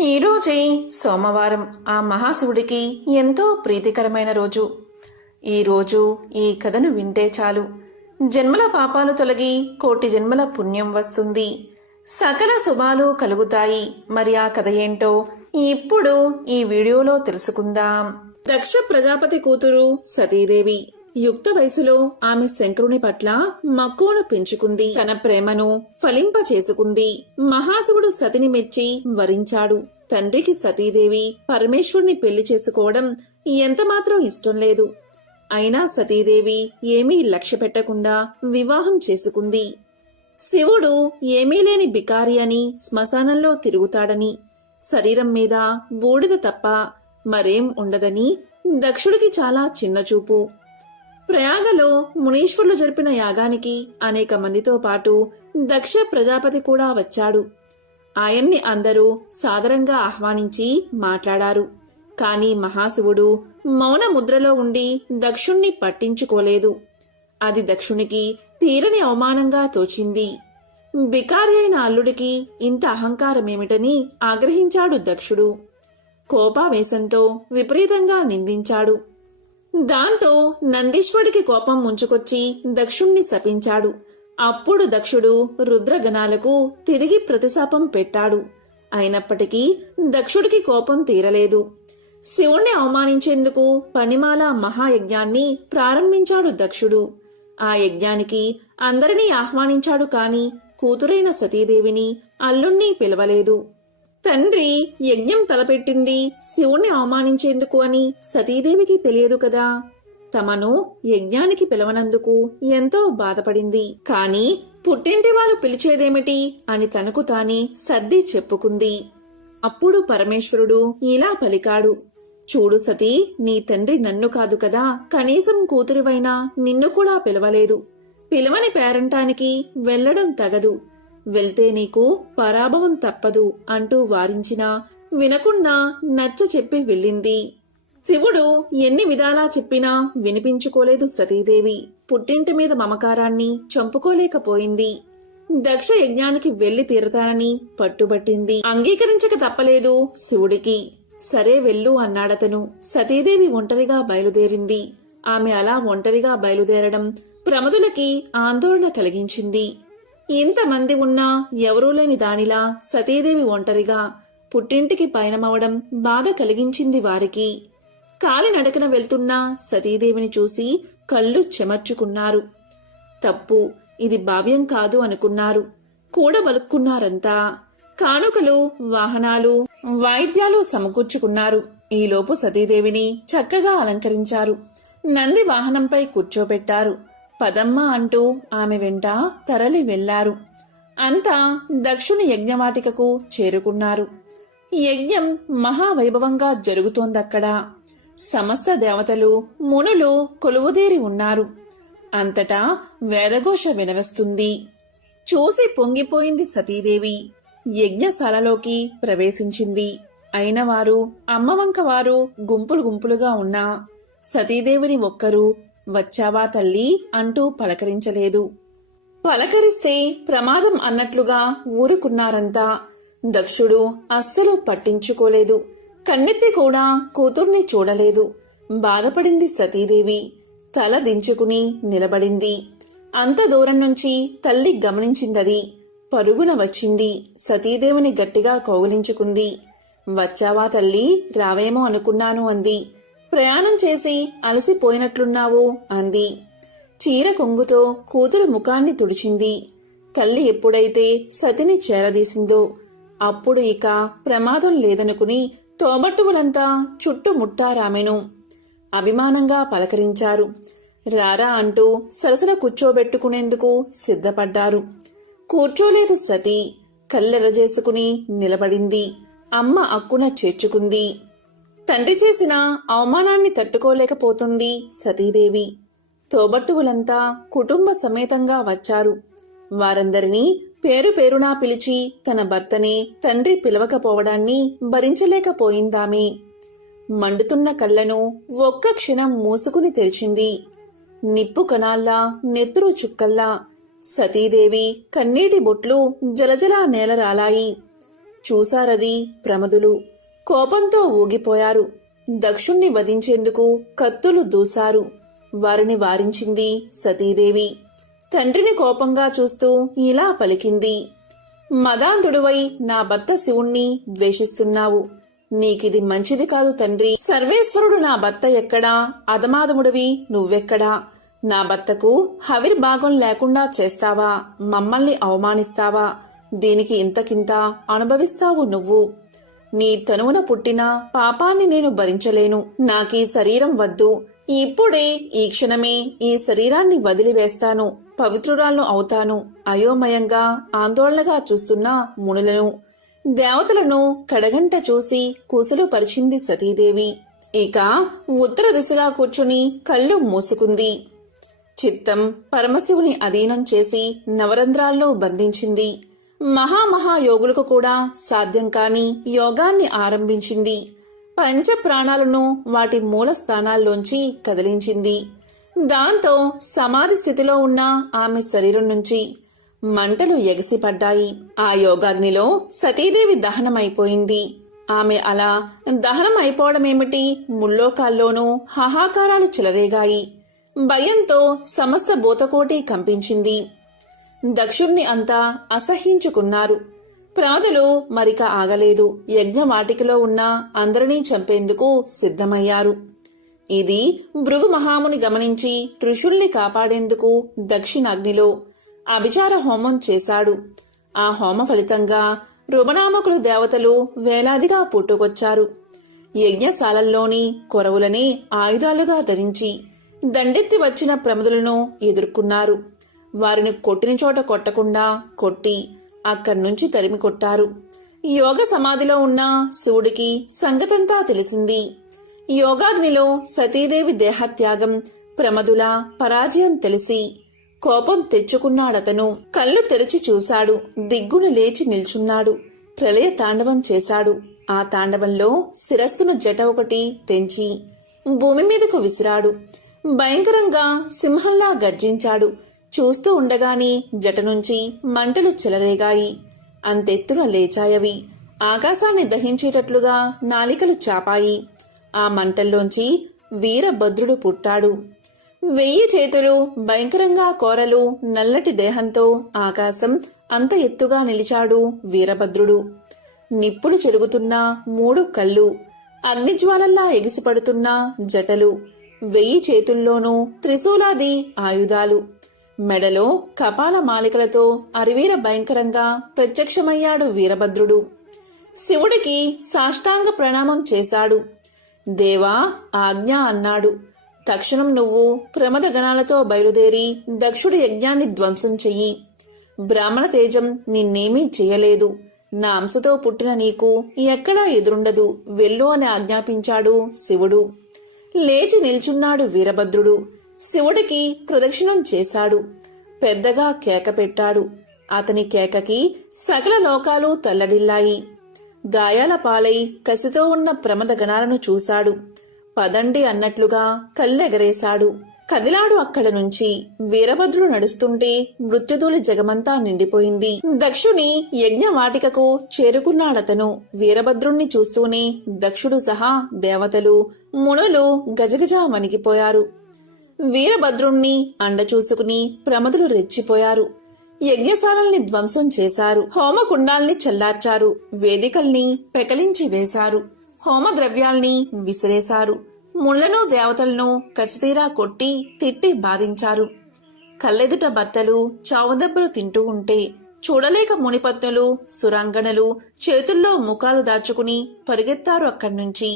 ఈరోజే సోమవారం ఆ మహాశివుడికి ఎంతో ప్రీతికరమైన రోజు. ఈరోజు ఈ కథను వింటే చాలు జన్మల పాపాలు తొలగి కోటి జన్మల పుణ్యం వస్తుంది, సకల శుభాలు కలుగుతాయి. మరి ఆ కథ ఏంటో ఇప్పుడు ఈ వీడియోలో తెలుసుకుందాం. దక్ష ప్రజాపతి కూతురు సతీదేవి యుక్త వయసులో ఆమె శంకరుని పట్ల మక్కువను పెంచుకుంది. తన ప్రేమను ఫలింప చేసుకుంది. మహాశివుడు సతిని మెచ్చి వరించాడు. తండ్రికి సతీదేవి పరమేశ్వరుని పెళ్లి చేసుకోవడం ఎంతమాత్రం ఇష్టం లేదు. అయినా సతీదేవి ఏమీ లక్ష్య పెట్టకుండా వివాహం చేసుకుంది. శివుడు ఏమీ లేని బికారి అని, శ్మశానంలో తిరుగుతాడని, శరీరం మీద బూడిద తప్ప మరేం ఉండదని దక్షుడికి చాలా చిన్నచూపు. ప్రయాగలో మునీశ్వరులు జరిపిన యాగానికి అనేక మందితో పాటు దక్ష ప్రజాపతి కూడా వచ్చాడు. ఆయన్ని అందరూ సాదరంగా ఆహ్వానించి మాట్లాడారు. కాని మహాశివుడు మౌన ముద్రలో ఉండి దక్షుణ్ణి పట్టించుకోలేదు. అది దక్షునికి తీరని అవమానంగా తోచింది. బికారి అయిన అల్లుడికి ఇంత అహంకారమేమిటని ఆగ్రహించాడు దక్షుడు. కోపావేశంతో విపరీతంగా నిందించాడు. దాంతో నందీశ్వరుడికి కోపం ముంచుకొచ్చి దక్షుణ్ణి శపించాడు. అప్పుడు దక్షుడు రుద్రగణాలకు తిరిగి ప్రతిశాపం పెట్టాడు. అయినప్పటికీ దక్షుడికి కోపం తీరలేదు. శివుణ్ణి అవమానించేందుకు పనిమాల మహాయజ్ఞాన్ని ప్రారంభించాడు దక్షుడు. ఆ యజ్ఞానికి అందరినీ ఆహ్వానించాడు. కాని కూతురైన సతీదేవిని, అల్లుణ్ణి పిలవలేదు. తండ్రి యజ్ఞం తలపెట్టింది శివుణ్ణి అవమానించేందుకు అని సతీదేవికి తెలియదు కదా. తమను యజ్ఞానికి పిలవనందుకు ఎంతో బాధపడింది. కాని పుట్టింటి వాళ్ళు పిలిచేదేమిటి అని తనకు తానే సర్ది చెప్పుకుంది. అప్పుడు పరమేశ్వరుడు ఇలా పలికాడు. చూడు సతీ, నీ తండ్రి నన్ను కాదు కదా, కనీసం కూతురివైనా నిన్ను కూడా పిలవలేదు. పిలవని పేరంటానికి వెళ్లడం తగదు. వెళ్తే నీకు పరాభవం తప్పదు అంటూ వారించినా వినకుండా నచ్చ చెప్పి వెళ్ళింది. శివుడు ఎన్ని విధాలా చెప్పినా వినిపించుకోలేదు సతీదేవి. పుట్టింటి మీద మమకారాన్ని చంపుకోలేకపోయింది. దక్ష యజ్ఞానికి వెళ్లి తీరతానని పట్టుబట్టింది. అంగీకరించక తప్పలేదు శివుడికి. సరే వెళ్ళు అన్నాడతను. సతీదేవి ఒంటరిగా బయలుదేరింది. ఆమె అలా ఒంటరిగా బయలుదేరడం ప్రమదులకి ఆందోళన కలిగించింది. ఇంతమంది ఉన్నా ఎవరూ లేని దానిలా సతీదేవి ఒంటరిగా పుట్టింటికి పయనమవడం బాధ కలిగించింది వారికి. కాలినడకన వెళ్తున్న సతీదేవిని చూసి కళ్ళు చెమర్చుకున్నారు. తప్పు, ఇది భావ్యం కాదు అనుకున్నారు. కూడబలుక్కున్నారంతా. కానుకలు, వాహనాలు, వాయిద్యాలు సమకూర్చుకున్నారు. ఈలోపు సతీదేవిని చక్కగా అలంకరించారు. నంది వాహనంపై కూర్చోబెట్టారు. పదమ్మ అంటూ ఆమె వెంట తరలి వెళ్లారు. అంతా దక్షుని యజ్ఞవాటికకు చేరుకున్నారు. యజ్ఞం మహావైభవంగా జరుగుతోందక్కడ. సమస్త దేవతలు, మునులు కొలువుదేరి ఉన్నారు. అంతటా వేదఘోష వినవస్తుంది. చూసి పొంగిపోయింది సతీదేవి. యజ్ఞశాలలోకి ప్రవేశించింది. అయినవారు, అమ్మవంకవారు గుంపులు గుంపులుగా ఉన్నా సతీదేవిని ఒక్కరూ వచ్చావా తల్లి అంటూ పలకరించలేదు. పలకరిస్తే ప్రమాదం అన్నట్లుగా ఊరుకున్నారంతా. దక్షుడు అస్సలు పట్టించుకోలేదు. కన్నెత్తి కూడా కూతుర్ని చూడలేదు. బాధపడింది సతీదేవి. తల దించుకుని నిలబడింది. అంత దూరం నుంచి తల్లి గమనించిందది. పరుగున వచ్చింది. సతీదేవిని గట్టిగా కౌగిలించుకుంది. వచ్చావా తల్లి, రావేమో అనుకున్నాను అంది. ప్రయాణం చేసి అలసిపోయినట్లున్నావు అంది. చీర కొంగుతో కూతురు ముఖాన్ని తుడిచింది. తల్లి ఎప్పుడైతే సతిని చేరదీసిందో అప్పుడు ఇక ప్రమాదం లేదనుకుని తోబట్టువులంతా చుట్టుముట్టారామెను. అభిమానంగా పలకరించారు. రారా అంటూ సరసన కూర్చోబెట్టుకునేందుకు సిద్ధపడ్డారు. కూర్చోలేదు సతీ. కళ్ళెరజేసుకుని నిలబడింది. అమ్మ అక్కున చేర్చుకుంది. తండ్రి చేసిన అవమానాన్ని తట్టుకోలేకపోతుంది సతీదేవి. తోబట్టువులంతా కుటుంబ సమేతంగా వచ్చారు. వారందరినీ పేరు పేరునా పిలిచి తన భర్తనే తండ్రి పిలవకపోవడాన్ని భరించలేకపోయిందామె. మండుతున్న కళ్ళను ఒక్క క్షణం మూసుకుని తెరిచింది. నిప్పు కణాల్లా, నెత్తురు చుక్కల్లా సతీదేవి కన్నీటి బొట్లు జలజలా నేలరాలాయి. చూశారది ప్రమదులు. కోపంతో ఊగిపోయారు. దక్షుణ్ణి వధించేందుకు కత్తులు దూశారు. వారిని వారించింది సతీదేవి. తండ్రిని కోపంగా చూస్తూ ఇలా పలికింది: మదాంధుడువై నా భర్త శివుణ్ణి ద్వేషిస్తున్నావు. నీకిది మంచిది కాదు తండ్రి. సర్వేశ్వరుడు నా భర్త ఎక్కడా, అధమాధముడివి నువ్వెక్కడా? నా భర్తకు హవిర్భాగం లేకుండా చేస్తావా? మమ్మల్ని అవమానిస్తావా? దీనికి ఇంతకింత అనుభవిస్తావు నువ్వు. నీ తనువున పుట్టిన పాపాన్ని నేను భరించలేను. నాకీ శరీరం వద్దు. ఇప్పుడే ఈ క్షణమే ఈ శరీరాన్ని వదిలివేస్తాను. పవిత్రురాలను అవుతాను. అయోమయంగా ఆందోళనగా చూస్తున్న మునులను, దేవతలను కడగంట చూసి కూసులు పరిచింది సతీదేవి. ఇక ఉత్తర దిశగా కూర్చుని కళ్ళు మూసుకుంది. చిత్తం పరమశివుని అధీనం చేసి నవరంధ్రాల్లో బంధించింది. మహామహాయోగులకు కూడా సాధ్యం కాని యోగాన్ని ఆరంభించింది. పంచ ప్రాణాలను వాటి మూల స్థానాల్లోంచి కదిలించింది. దాంతో సమాధి స్థితిలో ఉన్న ఆమె శరీరం నుంచి మంటలు ఎగసిపడ్డాయి. ఆ యోగాగ్నిలో సతీదేవి దహనమైపోయింది. ఆమె అలా దహనం అయిపోవడమేమిటి, ముల్లోకాల్లోనూ హాహాకారాలు చెలరేగాయి. భయంతో సమస్త భూతకోటి కంపించింది. దక్షుణ్ణి అంతా అసహ్యించుకున్నారు. ప్రాదులు మరిక ఆగలేదు. యజ్ఞవాటికలో ఉన్న అందరినీ చంపేందుకు సిద్ధమయ్యారు. ఇది భృగు మహాముని గమనించి ఋషుల్ని కాపాడేందుకు దక్షిణాగ్నిలో అభిచార హోమం చేశాడు. ఆ హోమ ఫలితంగా రుమనామకులు దేవతలు వేలాదిగా పుట్టుకొచ్చారు. యజ్ఞశాలల్లోని కొరవులని ఆయుధాలుగా ధరించి దండెత్తి వచ్చిన ప్రమదులను ఎదుర్కొన్నారు. వారిని కొట్టిన చోట కొట్టకుండా కొట్టి అక్కడ్నుంచి తరిమి కొట్టారు. యోగ సమాధిలో ఉన్న శివుడికి సంగతంతా తెలిసింది. యోగాగ్నిలో సతీదేవి దేహత్యాగం, ప్రమదుల పరాజయం తెలిసి కోపం తెచ్చుకున్నాడతను. కళ్ళు తెరిచి చూశాడు. దిగ్గున లేచి నిల్చున్నాడు. ప్రళయ తాండవం చేశాడు. ఆ తాండవంలో శిరస్సును జట ఒకటి తెంచి భూమి మీదకు విసిరాడు. భయంకరంగా సింహంలా గర్జించాడు. చూస్తూ ఉండగాని జట నుంచి మంటలు చెలరేగాయి. అంతెత్తున లేచాయవి. ఆకాశాన్ని దహించేటట్లుగా నాలికలు చాపాయి. ఆ మంటల్లోంచి వీరభద్రుడు పుట్టాడు. 1000 చేతులు, భయంకరంగా కోరలు, నల్లటి దేహంతో ఆకాశం అంత ఎత్తుగా నిలిచాడు వీరభద్రుడు. నిప్పులు చెరుగుతున్న 3 కళ్ళు, అగ్నిజ్వాలల్లా ఎగిసిపడుతున్న జటలు, 1000 చేతుల్లోనూ త్రిశూలాది ఆయుధాలు, మెడలో కపాల మాలికలతో అరివీర భయంకరంగా ప్రత్యక్షమయ్యాడు వీరభద్రుడు. శివుడికి సాష్టాంగ ప్రణామం చేశాడు. దేవా, ఆజ్ఞ అన్నాడు. తక్షణం నువ్వు ప్రమద గణాలతో బయలుదేరి దక్షుడి యజ్ఞాన్ని ధ్వంసం చెయ్యి. బ్రాహ్మణ తేజం నిన్నేమీ చెయ్యలేదు. నా అంశతో పుట్టిన నీకు ఎక్కడా ఎదురుండదు. వెళ్ళు అని ఆజ్ఞాపించాడు శివుడు. లేచి నిల్చున్నాడు వీరభద్రుడు. శివుడికి ప్రదక్షిణం చేశాడు. పెద్దగా కేక పెట్టాడు. అతని కేకకి సకల లోకాలు తల్లడిల్లాయి. గాయాల పాలై కసితో ఉన్న ప్రమద గణాలను చూశాడు. పదండి అన్నట్లుగా కళ్ళెగరేశాడు. కదిలాడు అక్కడ నుంచి. వీరభద్రుడు నడుస్తుంటే మృత్యుధూళి జగమంతా నిండిపోయింది. దక్షుని యజ్ఞవాటికకు చేరుకున్నాడతను. వీరభద్రుణ్ణి చూస్తూనే దక్షుడు సహా దేవతలు, మునులు గజగజ వణికిపోయారు. వీరభద్రుణ్ణి అండ చూసుకుని ప్రమదులు రెచ్చిపోయారు. యజ్ఞశాలల్ని ధ్వంసం చేశారు. హోమకుండాల్ని చల్లార్చారు. వేదికల్ని పెకలించి వేశారు. హోమ ద్రవ్యాల్ని విసిరేశారు. ముళ్లను దేవతలను కసితీరా కొట్టి తిట్టి బాధించారు. కళ్ళెదుట భర్తలు చావుదెబ్బలు తింటూ ఉంటే చూడలేక మునిపత్నులు, సురాంగణలు చేతుల్లో ముఖాలు దాచుకుని పరిగెత్తారు అక్కడ్నుంచి.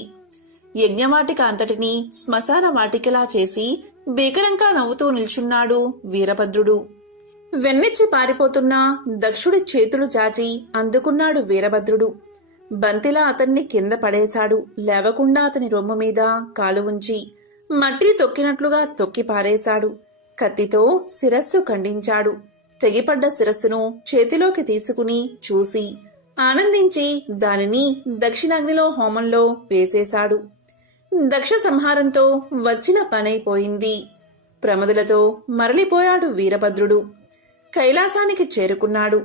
యజ్ఞవాటిక అంతటినీ శ్మశాన వాటికలా చేసి భీకరంగా నవ్వుతూ నిల్చున్నాడు వీరభద్రుడు. వెన్నెచ్చి పారిపోతున్న దక్షుడి చేతులు చాచి అందుకున్నాడు వీరభద్రుడు. బంతిలా అతన్ని కింద పడేశాడు. లేవకుండా అతని రొమ్ము మీద కాలు ఉంచి మట్టిని తొక్కినట్లుగా తొక్కి పారేశాడు. కత్తితో శిరస్సు ఖండించాడు. తెగిపడ్డ శిరస్సును చేతిలోకి తీసుకుని చూసి ఆనందించి దానిని దక్షిణాగ్నిలో హోమంలో వేసేశాడు. దక్ష సంహారంతో వచ్చిన పనైపోయింది. ప్రమదులతో మరలిపోయాడు వీరభద్రుడు. కైలాసానికి చేరుకున్నాడు.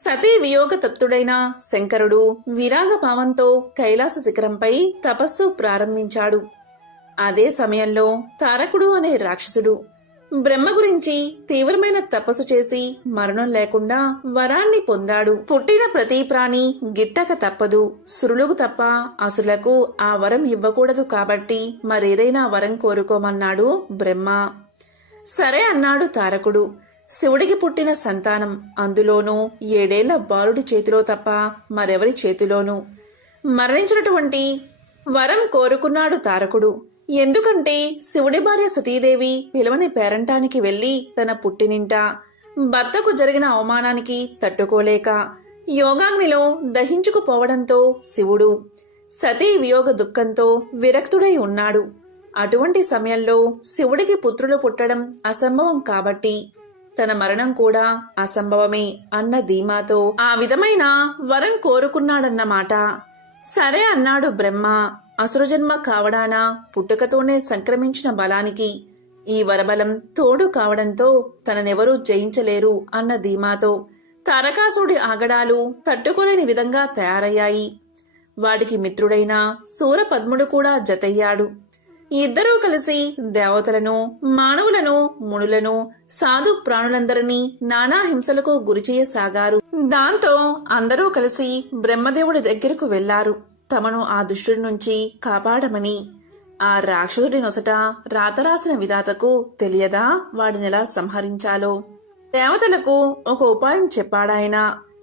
సతీ వియోగ తప్తుడైన శంకరుడు విరాగ భావంతో కైలాస శిఖరంపై తపస్సు ప్రారంభించాడు. అదే సమయంలో తారకుడు అనే రాక్షసుడు బ్రహ్మ గురించి తీవ్రమైన తపస్సు చేసి మరణం లేకుండా వరాన్ని పొందాడు. పుట్టిన ప్రతి ప్రాణి గిట్టక తప్పదు. సురులకు తప్ప అసులకు ఆ వరం ఇవ్వకూడదు కాబట్టి మరేదైనా వరం కోరుకోమన్నాడు బ్రహ్మ. సరే అన్నాడు తారకుడు. శివుడికి పుట్టిన సంతానం, అందులోనూ 7 ఏళ్ల బాలుడి చేతిలో తప్ప మరెవరి చేతిలోనూ మరణించినటువంటి వరం కోరుకున్నాడు తారకుడు. ఎందుకంటే శివుడి భార్య సతీదేవి పిలవని పేరంటానికి వెళ్లి తన పుట్టినింట భర్తకు జరిగిన అవమానానికి తట్టుకోలేక యోగాగ్నిలో దహించుకుపోవడంతో శివుడు సతీ వియోగ దుఃఖంతో విరక్తుడై ఉన్నాడు. అటువంటి సమయంలో శివుడికి పుత్రులు పుట్టడం అసంభవం కాబట్టి తన మరణం కూడా అసంభవమే అన్న ధీమాతో ఆ విధమైన వరం కోరుకున్నాడన్నమాట. సరే అన్నాడు బ్రహ్మ. అసురజన్మ కావడాన పుట్టుకతోనే సంక్రమించిన బలానికి ఈ వరబలం తోడు కావడంతో తననెవరూ జయించలేరు అన్న ధీమాతో తారకాసుడి ఆగడాలు తట్టుకోలేని విధంగా తయారయ్యాయి. వాడికి మిత్రుడైన సూరపద్ముడు కూడా జతయ్యాడు. ఇద్దరూ కలిసి దేవతలను, మానవులను, మునులను, సాధు ప్రాణులందరినీ నానా హింసలకు గురిచేయసాగారు. దాంతో అందరూ కలిసి బ్రహ్మదేవుడి దగ్గరకు వెళ్లారు, తమను ఆ దుష్టుడి నుంచి కాపాడమని. ఆ రాక్షసుడి నొసట రాతరాసిన విధాతకు తెలియదా వాడినెలా సంహరించాలో? దేవతలకు ఒక ఉపాయం చెప్పాడాయన.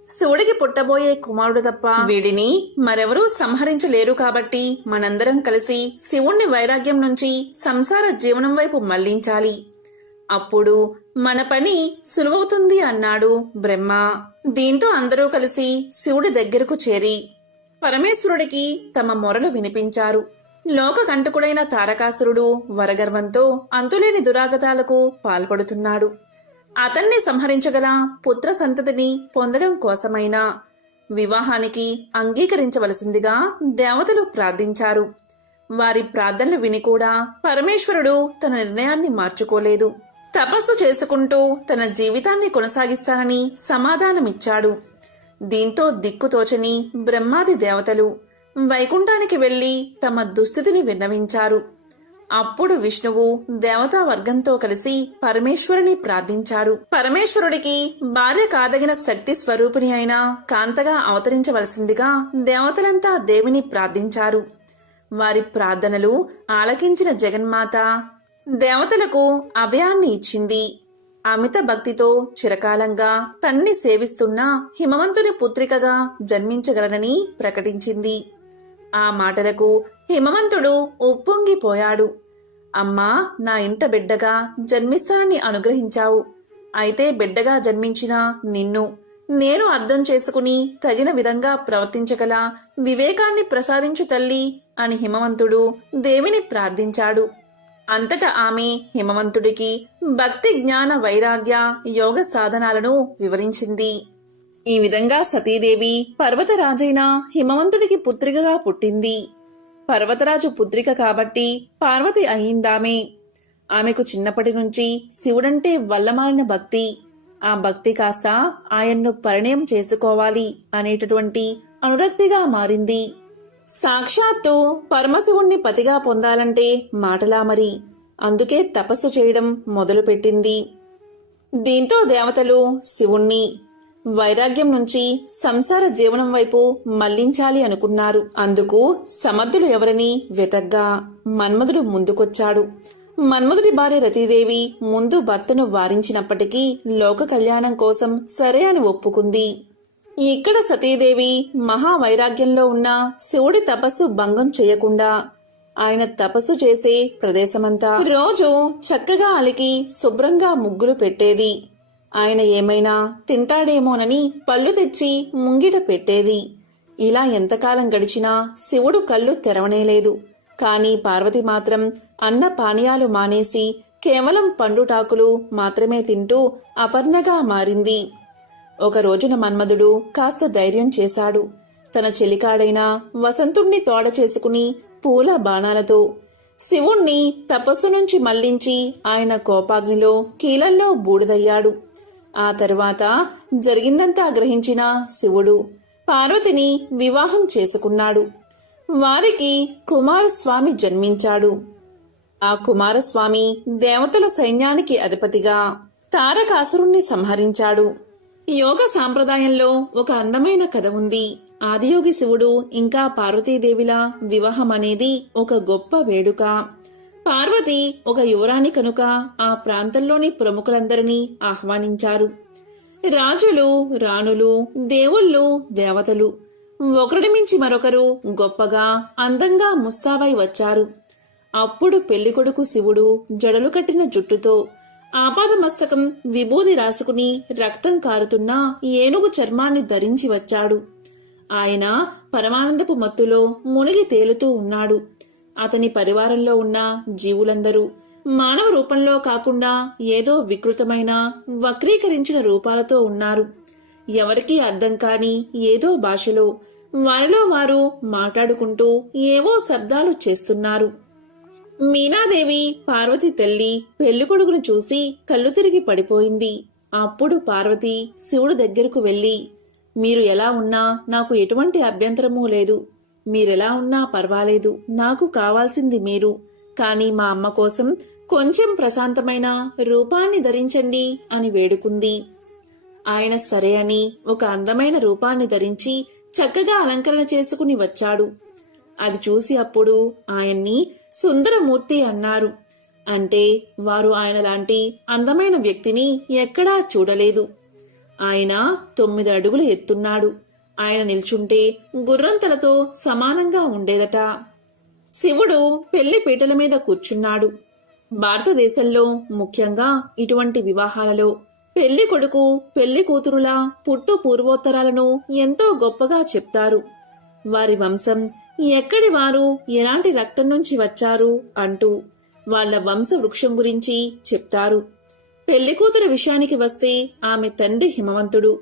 శివుడికి పుట్టబోయే కుమారుడు తప్ప వీడిని మరెవరూ సంహరించలేరు కాబట్టి మనందరం కలిసి శివుణ్ణి వైరాగ్యం నుంచి సంసార జీవనం వైపు మళ్లించాలి. అప్పుడు మన పని సులువవుతుంది అన్నాడు బ్రహ్మ. దీంతో అందరూ కలిసి శివుడి దగ్గరకు చేరి పరమేశ్వరుడికి తమ మొరలు వినిపించారు. లోకకంటకుడైన తారకాసురుడు వరగర్వంతో అంతులేని దురాగతాలకు పాల్పడుతున్నాడు. అతన్ని సంహరించగల పుత్ర సంతతిని పొందడం కోసమైనా వివాహానికి అంగీకరించవలసిందిగా దేవతలు ప్రార్థించారు. వారి ప్రార్థనలు విని కూడా పరమేశ్వరుడు తన నిర్ణయాన్ని మార్చుకోలేదు. తపస్సు చేసుకుంటూ తన జీవితాన్ని కొనసాగిస్తానని సమాధానమిచ్చాడు. దీంతో దిక్కుతోచని బ్రహ్మాది దేవతలు వైకుంఠానికి వెళ్లి తమ దుస్థితిని విన్నవించారు. అప్పుడు విష్ణువు దేవతా వర్గంతో కలిసి పరమేశ్వరుని ప్రార్థించాడు. పరమేశ్వరుడికి భార్య కాదగిన శక్తి స్వరూపిణి అయిన కాంతగా అవతరించవలసిందిగా దేవతలంతా దేవిని ప్రార్థించారు. వారి ప్రార్థనలు ఆలకించిన జగన్మాత దేవతలకు అభయాన్ని ఇచ్చింది. అమిత భక్తితో చిరకాలంగా తన్ని సేవిస్తున్న హిమవంతుని పుత్రికగా జన్మించగలనని ప్రకటించింది. ఆ మాటలకు హిమవంతుడు ఉప్పొంగిపోయాడు. అమ్మా, నా ఇంట బిడ్డగా జన్మిస్తానని అనుగ్రహించావు. అయితే బిడ్డగా జన్మించిన నిన్ను నేను అర్థం చేసుకుని తగిన విధంగా ప్రవర్తించగల వివేకాన్ని ప్రసాదించు తల్లి అని హిమవంతుడు దేవిని ప్రార్థించాడు. అంతటా ఆమె హిమవంతుడికి భక్తి, జ్ఞాన, వైరాగ్య, యోగ సాధనాలను వివరించింది. ఈ విధంగా సతీదేవి పర్వతరాజైన హిమవంతుడికి పుత్రికగా పుట్టింది. పర్వతరాజు పుత్రిక కాబట్టి పార్వతి అయిందామె. ఆమెకు చిన్నప్పటి నుంచి శివుడంటే వల్లమాలిన భక్తి. ఆ భక్తి కాస్త ఆయన్ను పరిణయం చేసుకోవాలి అనేటటువంటి అనురక్తిగా మారింది. సాక్షాత్తు పరమశివుణ్ణి పతిగా పొందాలంటే మాటలా మరి. అందుకే తపస్సు చేయడం మొదలుపెట్టింది. దీంతో దేవతలు శివుణ్ణి వైరాగ్యం నుంచి సంసార జీవనం వైపు మళ్లించాలి అనుకున్నారు. అందుకు సమర్థులు ఎవరని వెతగ్గా మన్మధుడు ముందుకొచ్చాడు. మన్మధుడి భార్య రతీదేవి ముందు భర్తను వారించినప్పటికీ లోక కళ్యాణం కోసం సరే అని ఒప్పుకుంది. ఇక్కడ సతీదేవి మహావైరాగ్యంలో ఉన్న శివుడి తపస్సు భంగం చేయకుండా ఆయన తపస్సు చేసే ప్రదేశమంతా రోజు చక్కగా అలికి శుభ్రంగా ముగ్గులు పెట్టేది. ఆయన ఏమైనా తింటాడేమోనని పళ్ళు తెచ్చి ముంగిట పెట్టేది. ఇలా ఎంతకాలం గడిచినా శివుడు కళ్ళు తెరవనేలేదు. కాని పార్వతి మాత్రం అన్న పానీయాలు మానేసి కేవలం పండుటాకులు మాత్రమే తింటూ అపర్ణగా మారింది. ఒక రోజున మన్మధుడు కాస్త ధైర్యం చేశాడు. తన చెలికాడైన వసంతుణ్ణి తోడ చేసుకుని పూల బాణాలతో శివుణ్ణి తపస్సు నుంచి మళ్లించి ఆయన కోపాగ్నిలో కీలల్లో బూడిదయ్యాడు. ఆ తరువాత జరిగిందంతా గ్రహించిన శివుడు పార్వతిని వివాహం చేసుకున్నాడు. వారికి కుమారస్వామి జన్మించాడు. ఆ కుమారస్వామి దేవతల సైన్యానికి అధిపతిగా తారకాసురుణ్ణి సంహరించాడు. యోగ సాంప్రదాయంలో ఒక అందమైన కథ ఉంది. ఆదియోగి శివుడు ఇంకా పార్వతీదేవిల వివాహం అనేది ఒక గొప్ప వేడుక. పార్వతి ఒక యువరాణి కనుక ఆ ప్రాంతంలోని ప్రముఖులందరినీ ఆహ్వానించారు. రాజులు, రాణులు, దేవుళ్ళు, దేవతలు ఒకరిని మించి మరొకరు గొప్పగా అందంగా ముస్తాబై వచ్చారు. అప్పుడు పెళ్లికొడుకు శివుడు జడలు కట్టిన జుట్టుతో ఆపాదమస్తకం విభూది రాసుకుని రక్తం కారుతున్న ఏనుగు చర్మాన్ని ధరించి వచ్చాడు. ఆయన పరమానందపు మత్తులో మునిగి తేలుతూ ఉన్నాడు. అతని పరివారంలో ఉన్న జీవులందరూ మానవ రూపంలో కాకుండా ఏదో వికృతమైన వక్రీకరించిన రూపాలతో ఉన్నారు. ఎవరికీ అర్థం కాని ఏదో భాషలో వారిలో వారు మాట్లాడుకుంటూ ఏవో శబ్దాలు చేస్తున్నారు. మీనాదేవి పార్వతి తల్లి పెళ్లికొడుకును చూసి కళ్ళు తిరిగి పడిపోయింది. అప్పుడు పార్వతి శివుడు దగ్గరకు వెళ్లి, మీరు ఎలా ఉన్నా నాకు ఎటువంటి అభ్యంతరమూ లేదు. మీరెలా ఉన్నా పర్వాలేదు. నాకు కావాల్సింది మీరు. కాని మా అమ్మ కోసం కొంచెం ప్రశాంతమైన రూపాన్ని ధరించండి అని వేడుకుంది. ఆయన సరే అని ఒక అందమైన రూపాన్ని ధరించి చక్కగా అలంకరణ చేసుకుని వచ్చాడు. అది చూసి అప్పుడు ఆయన్ని సుందరమూర్తి అన్నారు. అంటే వారు ఆయన లాంటి అందమైన వ్యక్తిని ఎక్కడా చూడలేదు. ఆయన 9 అడుగులు ఎత్తున్నాడు. ఆయన నిల్చుంటే గుర్రంతలతో సమానంగా ఉండేదట. శివుడు పెళ్లి పీటల మీద కూర్చున్నాడు. భారతదేశంలో ముఖ్యంగా ఇటువంటి వివాహాలలో పెళ్లి కొడుకు పెళ్లి కూతురుల పుట్టు పూర్వోత్తరాలను ఎంతో గొప్పగా చెప్తారు. వారి వంశం ఎక్కడి వారు, ఎలాంటి రక్తం నుంచి వచ్చారు అంటూ వాళ్ల వంశ వృక్షం గురించి చెప్తారు. పెళ్లి కూతురు విషయానికి వస్తే ఆమె తండ్రి హిమవంతుడు,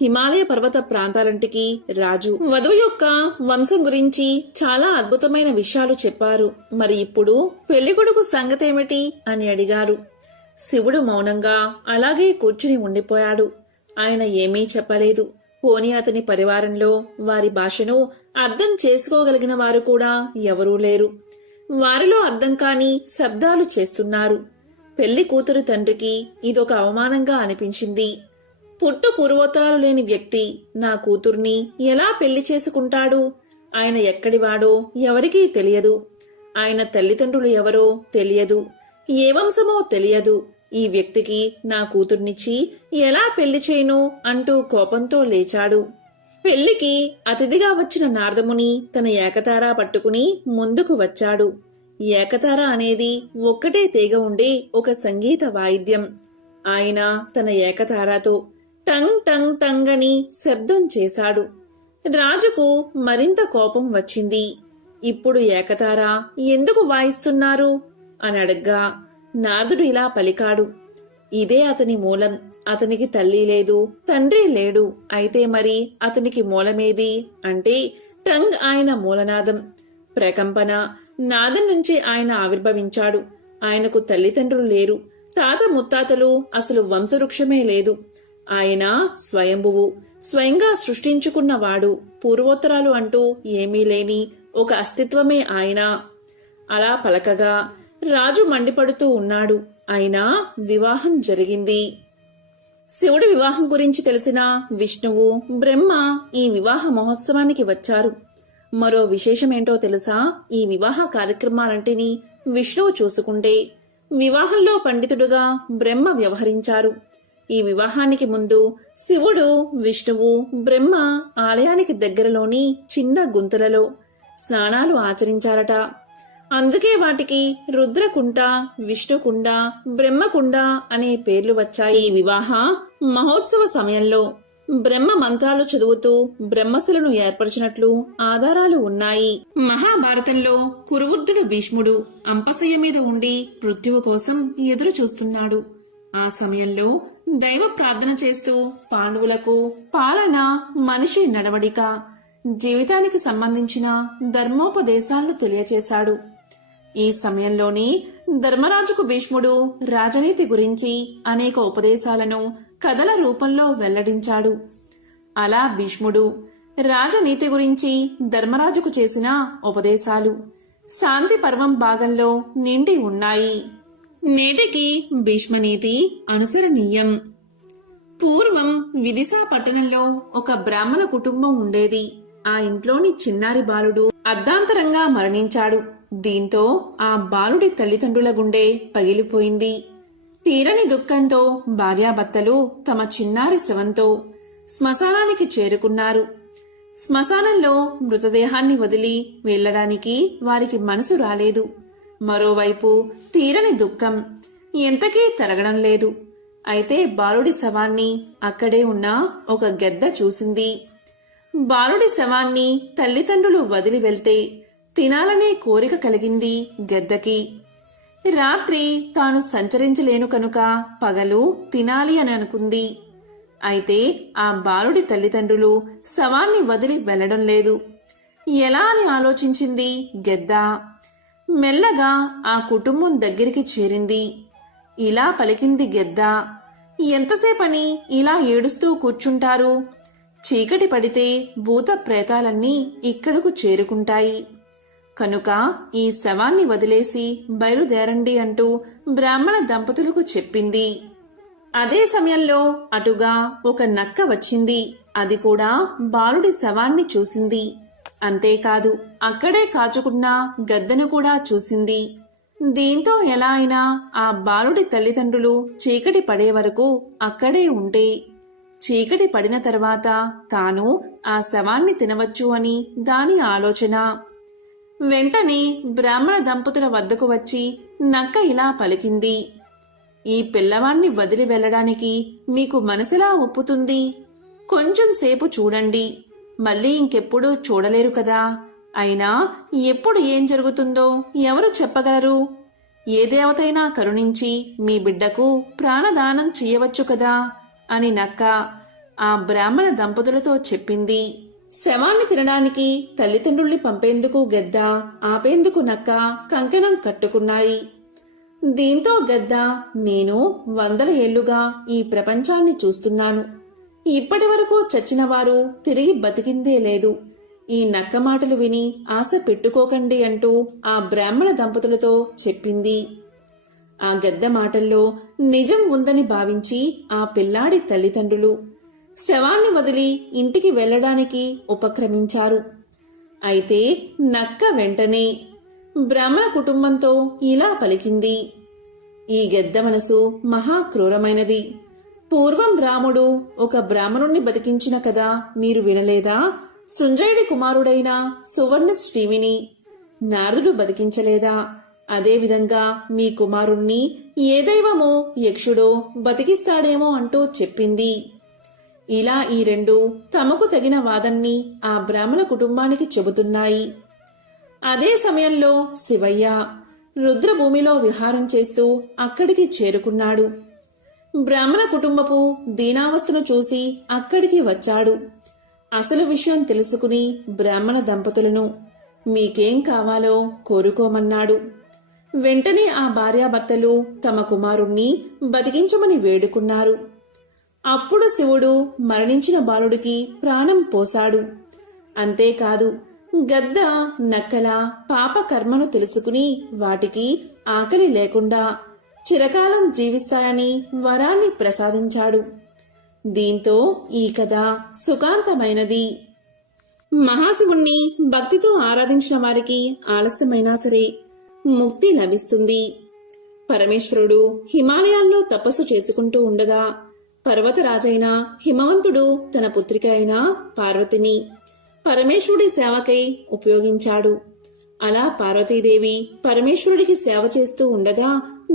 హిమాలయ పర్వత ప్రాంతాలంటికి రాజు. వధువు యొక్క వంశం గురించి చాలా అద్భుతమైన విషయాలు చెప్పారు. మరి ఇప్పుడు పెళ్లికొడుకు సంగతేమిటి అని అడిగారు. శివుడు మౌనంగా అలాగే కూర్చుని ఉండిపోయాడు. ఆయన ఏమీ చెప్పలేదు. పోనీ అతని పరివారంలో వారి భాషను అర్థం చేసుకోగలిగిన వారు కూడా ఎవరూ లేరు. వారిలో అర్థం కాని శబ్దాలు చేస్తున్నారు. పెళ్లి కూతురు తండ్రికి ఇదొక అవమానంగా అనిపించింది. పుట్టు పూర్వోత్తరాలు లేని వ్యక్తి నా కూతుర్ని ఎలా పెళ్లి చేసుకుంటాడు? ఆయన ఎక్కడివాడో ఎవరికీ తెలియదు. ఆయన తల్లిదండ్రులు ఎవరో తెలియదు. ఏ వంశమో తెలియదు. ఈ వ్యక్తికి నా కూతుర్నిచ్చి ఎలా పెళ్లి చేయను అంటూ కోపంతో లేచాడు. పెళ్లికి అతిథిగా వచ్చిన నారదముని తన ఏకతార పట్టుకుని ముందుకు వచ్చాడు. ఏకతార అనేది ఒక్కటే తీగ ఉండే ఒక సంగీత వాయిద్యం. ఆయన తన ఏకతారాతో టంగ్ టంగ్ టంగ్ అని శబ్దం చేశాడు. రాజుకు మరింత కోపం వచ్చింది. ఇప్పుడు ఏకతార ఎందుకు వాయిస్తున్నారు అని అడగ్గా నారదుడు ఇలా పలికాడు. ఇదే అతని మూలం. అతనికి తల్లి లేదు, తండ్రి లేడు. అయితే మరి అతనికి మూలమేది అంటే టంగ్ ఆయన మూలనాదం. ప్రకంపన నాదం నుంచి ఆయన ఆవిర్భవించాడు. ఆయనకు తల్లిదండ్రులు లేరు, తాత ముత్తాతలు, అసలు వంశవృక్షమే లేదు. ఆయన స్వయంభువు, స్వయంగా సృష్టించుకున్నవాడు. పూర్వోత్తరాలు అంటూ ఏమీ లేని ఒక అస్తిత్వమే ఆయన. అలా పలకగా రాజు మండిపడుతూ ఉన్నాడు. అయినా వివాహం జరిగింది. శివుడి వివాహం గురించి తెలిసిన విష్ణువు, బ్రహ్మ ఈ వివాహ మహోత్సవానికి వచ్చారు. మరో విశేషమేంటో తెలుసా? ఈ వివాహ కార్యక్రమాలంటిని విష్ణువు చూసుకుంటే వివాహంలో పండితుడుగా బ్రహ్మ వ్యవహరించారు. ఈ వివాహానికి ముందు శివుడు, విష్ణువు, బ్రహ్మ ఆలయానికి దగ్గరలోని చిన్న గుంతలలో స్నానాలు ఆచరించారట. అందుకే వాటికి రుద్రకుండ, విష్ణుకుండ, బ్రహ్మకుండ అనే పేర్లు వచ్చాయి. ఈ వివాహ మహోత్సవ సమయంలో బ్రహ్మ మంత్రాలు చదువుతూ బ్రహ్మశిలను ఏర్పరిచినట్లు ఆధారాలు ఉన్నాయి. మహాభారతంలో కురువృద్ధుడు భీష్ముడు అంపశయ్య మీద ఉండి మృత్యువు కోసం ఎదురు చూస్తున్నాడు. ఆ సమయంలో దైవ ప్రార్థన చేస్తూ పాండవులకు పాలన, మనిషి నడవడిక, జీవితానికి సంబంధించిన ధర్మోపదేశాలను తెలియచేశాడు. ఈ సమయంలోనే ధర్మరాజుకు భీష్ముడు రాజనీతి గురించి అనేక ఉపదేశాలను, కథల రూపంలో వెల్లడించాడు. అలా భీష్ముడు రాజనీతి గురించి ధర్మరాజుకు చేసిన ఉపదేశాలు శాంతి పర్వం భాగంలో నిండి ఉన్నాయి. నేటికి భీష్మనీతి అనుసరణీయం. పూర్వం విదిశా పట్టణంలో ఒక బ్రాహ్మణ కుటుంబం ఉండేది. ఆ ఇంట్లోని చిన్నారి బాలుడు అర్ధాంతరంగా మరణించాడు. దీంతో ఆ బాలుడి తల్లిదండ్రుల గుండె పగిలిపోయింది. తీరని దుఃఖంతో భార్యాభర్తలు తమ చిన్నారి శవంతో శ్మశానానికి చేరుకున్నారు. శ్మశానంలో మృతదేహాన్ని వదిలి వెళ్లడానికి వారికి మనసు రాలేదు. మరోవైపు తీరని దుఃఖం ఎంతకీ తరగడం లేదు. అయితే బాలుడి శవాన్ని అక్కడే ఉన్న ఒక గెద్ద చూసింది. బాలుడి శవాన్ని తల్లిదండ్రులు వదిలి వెళ్తే తినాలనే కోరిక కలిగింది గెద్దకి. రాత్రి తాను సంచరించలేను కనుక పగలు తినాలి అని అనుకుంది. అయితే ఆ బాలుడి తల్లిదండ్రులు శవాన్ని వదిలి వెళ్లడం లేదు. ఎలా అని ఆలోచించింది గెద్ద. మెల్లగా ఆ కుటుంబం దగ్గరికి చేరింది. ఇలా పలికింది గెద్ద, ఎంతసేపని ఇలా ఏడుస్తూ కూర్చుంటారు? చీకటి పడితే భూత ప్రేతాలన్నీ ఇక్కడకు చేరుకుంటాయి. కనుక ఈ శవాన్ని వదిలేసి బయలుదేరండి అంటూ బ్రాహ్మణ దంపతులకు చెప్పింది. అదే సమయంలో అటుగా ఒక నక్క వచ్చింది. అది కూడా బాలుడి శవాన్ని చూసింది. అంతేకాదు అక్కడే కాచుకున్న గద్దను కూడా చూసింది. దీంతో ఎలా అయినా ఆ బాలుడి తల్లిదండ్రులు చీకటి పడే వరకు అక్కడే ఉంటే చీకటి పడిన తర్వాత తాను ఆ శవాన్ని తినవచ్చు అని దాని ఆలోచన. వెంటనే బ్రాహ్మణ దంపతుల వద్దకు వచ్చి నక్క ఇలా పలికింది, ఈ పిల్లవాణ్ణి వదిలి వెళ్లడానికి మీకు మనసులా ఒప్పుతుంది? కొంచెం సేపు చూడండి, మళ్ళీ ఇంకెప్పుడు చూడలేరు కదా. అయినా ఎప్పుడు ఏం జరుగుతుందో ఎవరు చెప్పగలరు? ఏ దేవతైనా కరుణించి మీ బిడ్డకు ప్రాణదానం చేయవచ్చు కదా అని నక్క ఆ బ్రాహ్మణ దంపతులతో చెప్పింది. శవాన్ని తినడానికి తల్లిదండ్రుల్ని పంపేందుకు గెద్ద, ఆపేందుకు నక్క కంకణం కట్టుకున్నాయి. దీంతో గెద్ద, నేను 100 ఏళ్లుగా ఈ ప్రపంచాన్ని చూస్తున్నాను. ఇప్పటి వరకు చచ్చిన వారు తిరిగి బతికిందే లేదు. ఈ నక్క మాటలు విని ఆశ పెట్టుకోకండి అంటూ ఆ బ్రాహ్మణ దంపతులతో చెప్పింది. ఆ గద్ద మాటల్లో నిజం ఉందని భావించి ఆ పిల్లాడి తల్లిదండ్రులు శవాన్ని వదిలి ఇంటికి వెళ్లడానికి ఉపక్రమించారు. అయితే నక్క వెంటనే బ్రాహ్మణ కుటుంబంతో ఇలా పలికింది, ఈ గెద్ద మనసు మహా క్రూరమైనది. పూర్వం రాముడు ఒక బ్రాహ్మణుణ్ణి బతికించిన కదా మీరు వినలేదా? సంజయుడి కుమారుడైన సువర్ణ శ్రీవిని నారదుడు బతికించలేదా? అదేవిధంగా మీ కుమారుణ్ణి ఏ దైవమో యక్షుడో బతికిస్తాడేమో అంటూ చెప్పింది. ఇలా ఈ రెండు తమకు తగిన వాదన్ని ఆ బ్రాహ్మణ కుటుంబానికి చెబుతున్నాయి. అదే సమయంలో శివయ్య రుద్రభూమిలో విహారం చేస్తూ అక్కడికి చేరుకున్నాడు. బ్రాహ్మణ కుటుంబపు దీనావస్థను చూసి అక్కడికి వచ్చాడు. అసలు విషయం తెలుసుకుని బ్రాహ్మణ దంపతులను మీకేం కావాలో కోరుకోమన్నాడు. వెంటనే ఆ భార్యాభర్తలు తమ కుమారుణ్ణి బతికించమని వేడుకున్నారు. అప్పుడు శివుడు మరణించిన బాలుడికి ప్రాణం పోశాడు. అంతేకాదు గద్ద, నక్కల పాప కర్మను తెలుసుకుని వాటికి ఆకలి లేకుండా చిరకాలం జీవిస్తాయని వరాన్ని ప్రసాదించాడు. దీంతో ఈ కథ సుఖాంతమైనది. మహాశివుణ్ణి భక్తితో ఆరాధించిన వారికి ఆలస్యమైనా సరే ముక్తి లభిస్తుంది. పరమేశ్వరుడు హిమాలయాల్లో తపస్సు చేసుకుంటూ ఉండగా పర్వతరాజైన హిమవంతుడు తన పుత్రిక అయిన పార్వతిని పరమేశ్వరుడి సేవకై ఉపయోగించాడు. అలా పార్వతీదేవి పరమేశ్వరుడికి సేవ చేస్తూ ఉండగా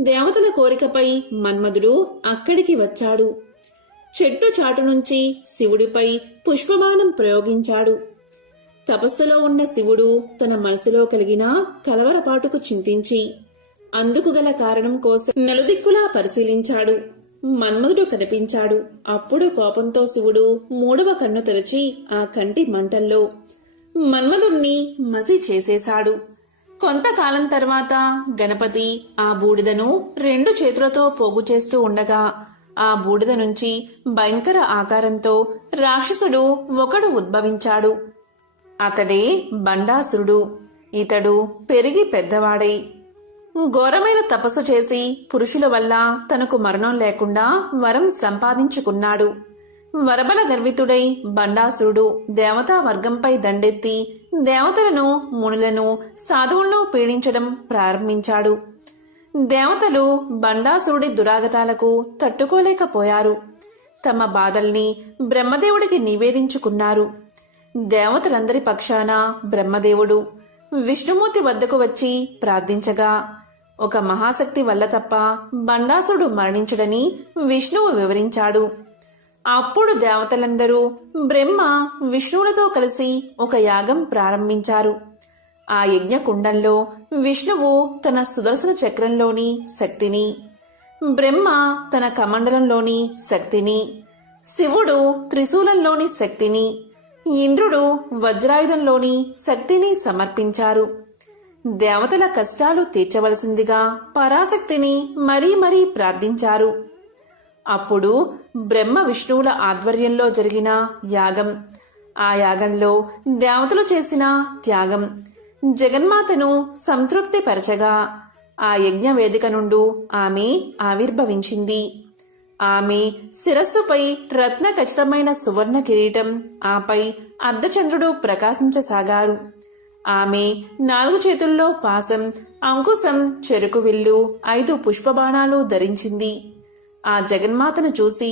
దేవతల కోరికపై మన్మధుడు అక్కడికి వచ్చాడు. చెట్టు చాటు నుంచి శివుడిపై పుష్పబాణం ప్రయోగించాడు. తపస్సులో ఉన్న శివుడు తన మనసులో కలిగిన కలవరపాటుకు చింతించి అందుకు గల కారణం కోసం నలుదిక్కులా పరిశీలించాడు. మన్మధుడు కనిపించాడు. అప్పుడు కోపంతో శివుడు 3వ కన్ను తెరచి ఆ కంటి మంటల్లో మన్మధుణ్ణి మసి చేసేశాడు. కొంతకాలం తర్వాత గణపతి ఆ బూడిదను 2 చేతులతో పోగు చేస్తూ ఉండగా ఆ బూడిద నుంచి భయంకర ఆకారంతో రాక్షసుడు ఒకడు ఉద్భవించాడు. అతడే బండాసురుడు. ఇతడు పెరిగి పెద్దవాడై ఘోరమైన తపస్సు చేసి పురుషుల వల్ల తనకు మరణం లేకుండా వరం సంపాదించుకున్నాడు. వరబల గర్వితుడై బండాసురుడు దేవతా వర్గంపై దండెత్తి దేవతలను, మునులను, సాధువులను పీడించడం ప్రారంభించాడు. దేవతలు బండాసురుడి దురాగతాలకు తట్టుకోలేకపోయారు. తమ బాధల్ని బ్రహ్మదేవుడికి నివేదించుకున్నారు. దేవతలందరి పక్షాన బ్రహ్మదేవుడు విష్ణుమూర్తి వద్దకు వచ్చి ప్రార్థించగా ఒక మహాశక్తి వల్ల తప్ప బండాసురుడు మరణించడని విష్ణువు వివరించాడు. అప్పుడు దేవతలందరూ బ్రహ్మ, విష్ణువులతో కలిసి ఒక యాగం ప్రారంభించారు. ఆ యజ్ఞకుండంలో విష్ణువు తన సుదర్శన చక్రంలోని శక్తిని, బ్రహ్మ తన కమండలంలోని శక్తిని, శివుడు త్రిశూలంలోని శక్తిని, ఇంద్రుడు వజ్రాయుధంలోని శక్తిని సమర్పించారు. దేవతల కష్టాలు తీర్చవలసిందిగా పరాశక్తిని మరీ మరీ ప్రార్థించారు. అప్పుడు బ్రహ్మ విష్ణువుల ఆధ్వర్యంలో జరిగిన యాగం, ఆ యాగంలో దేవతలు చేసిన త్యాగం జగన్మాతను సంతృప్తిపరచగా ఆ యజ్ఞ వేదిక నుండి ఆమె ఆవిర్భవించింది. ఆమె శిరస్సుపై రత్న ఖచ్చితమైన సువర్ణ కిరీటం, ఆపై అర్ధచంద్రుడు ప్రకాశించసాగారు. ఆమె 4 చేతుల్లో పాసం, అంకుశం, చెరుకు విల్లు, 5 పుష్పబాణాలు ధరించింది. ఆ జగన్మాతను చూసి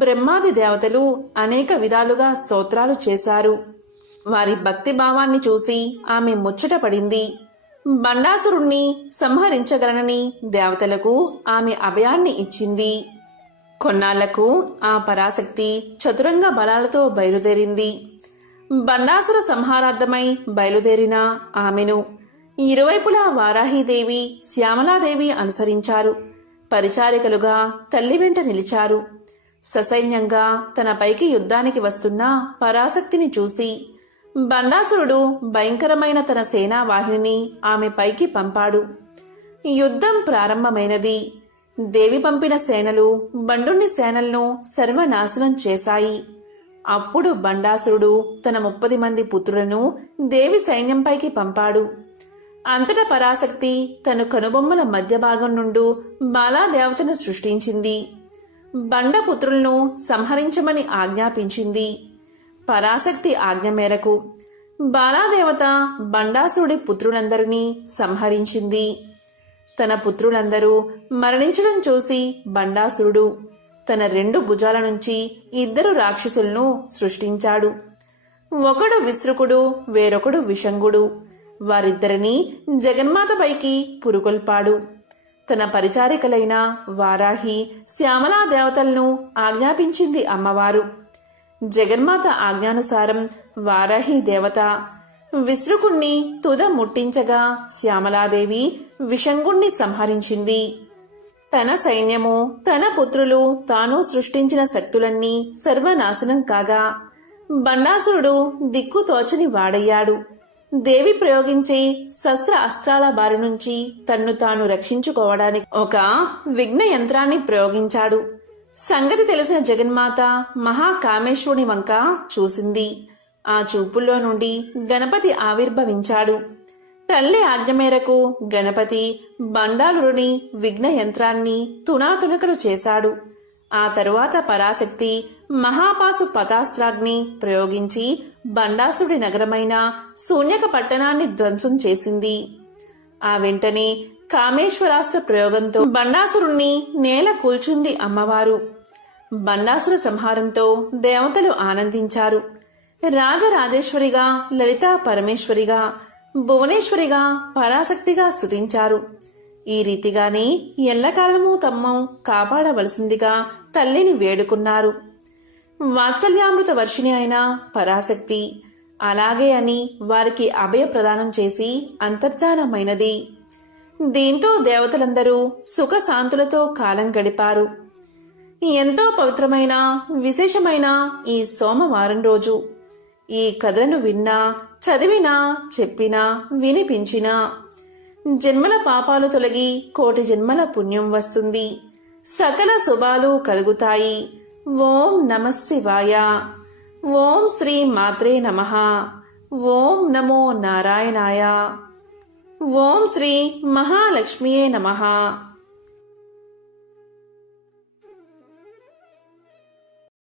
బ్రహ్మాది దేవతలు అనేక విధాలుగా స్తోత్రాలు చేశారు. వారి భక్తి భావాన్ని చూసి ఆమె ముచ్చటపడింది. బండాసురుణ్ణి సంహరించగలనని దేవతలకు ఆమె అభయాన్ని ఇచ్చింది. కొన్నాళ్లకు ఆ పరాశక్తి చతురంగ బలాలతో బయలుదేరింది. బండాసుర సంహారార్థమై బయలుదేరిన ఆమెను ఇరువైపులా వారాహీదేవి, శ్యామలాదేవి అనుసరించారు. పరిచారికలుగా తల్లి వెంట నిలిచారు. ససైన్యంగా తన పైకి యుద్ధానికి వస్తున్న పరాశక్తిని చూసి బండాసురుడు భయంకరమైన తన సేనావాహిని ఆమె పైకి పంపాడు. యుద్ధం ప్రారంభమైనది. దేవి పంపిన సేనలు బండుని సేనలను సర్వనాశనం చేశాయి. అప్పుడు బండాసురుడు తన 30 మంది పుత్రులను దేవి సైన్యంపైకి పంపాడు. అంతటా పరాశక్తి తన కనుబొమ్మల మధ్య భాగం నుండి బాలాదేవతను సృష్టించింది. బండపుత్రులను సంహరించమని ఆజ్ఞాపించింది. పరాశక్తి ఆజ్ఞ మేరకు బాలాదేవత బండాసురుడి పుత్రులందరినీ సంహరించింది. తన పుత్రులందరూ మరణించడం చూసి బండాసురుడు తన 2 భుజాల నుంచి 2 రాక్షసులను సృష్టించాడు. ఒకడు విశ్రుకుడు, వేరొకడు విషంగుడు. వారిద్దరినీ జగన్మాత పైకి పురుకొల్పాడు. తన పరిచారికలైన వారాహి, శ్యామలా దేవతలను ఆజ్ఞాపించింది అమ్మవారు. జగన్మాత ఆజ్ఞానుసారం వారాహి దేవత విశ్రుకుణ్ణి తుద ముట్టించగా శ్యామలాదేవి విషంగుణ్ణి సంహరించింది. తన సైన్యము, తన పుత్రులు, తాను సృష్టించిన శక్తులన్నీ సర్వనాశనం కాగా బండాసురుడు దిక్కుతోచని వాడయ్యాడు. దేవి ప్రయోగించే శస్త్ర అస్త్రాల బారి నుంచి తన్ను తాను రక్షించుకోవడానికి ఒక విఘ్న యంత్రాన్ని ప్రయోగించాడు. సంగతి తెలిసిన జగన్మాత మహాకామేశ్వరుని వంక చూసింది. ఆ చూపుల్లో నుండి గణపతి ఆవిర్భవించాడు. తల్లి ఆజ్ఞ మేరకు గణపతి బండాలురుని విఘ్న యంత్రాన్ని తునాతునకలు చేశాడు. ఆ తరువాత పరాశక్తి మహాపాసు పతాస్త్రాగ్ని ప్రయోగించి బండాసుడి నగరమైన శూన్యక పట్టణాన్ని ధ్వంసం చేసింది. ఆ వెంటనే కామేశ్వరాస్త్ర ప్రయోగంతో బండాసురుణ్ణి నేల కూల్చుంది అమ్మవారు. బండాసుర సంహారంతో దేవతలు ఆనందించారు. రాజరాజేశ్వరిగా, లలితా పరమేశ్వరిగా, భువనేశ్వరిగా, పరాశక్తిగా స్తుతించారు. ఈ రీతిగానే ఎల్లకాలమూ తమ్ము కాపాడవలసిందిగా తల్లిని వేడుకున్నారు. వాత్సల్యామృత వర్షిణి అయిన పరాశక్తి అలాగే అని వారికి అభయ ప్రదానం చేసి అంతర్ధానమైనది. దీంతో దేవతలందరూ సుఖశాంతులతో కాలం గడిపారు. ఎంతో పవిత్రమైన విశేషమైన ఈ సోమవారం రోజు ఈ కథలను విన్నా, చదివినా, చెప్పినా, వినిపించినా జన్మల పాపాలు తొలగి 1,000,000 జన్మల పుణ్యం వస్తుంది. సకల శుభాలు కలుగుతాయి. ఓం నమః శివాయ. ఓం శ్రీ మాత్రే నమః. ఓం నమో నారాయణాయ. ఓం శ్రీ మహాలక్ష్మియే నమః.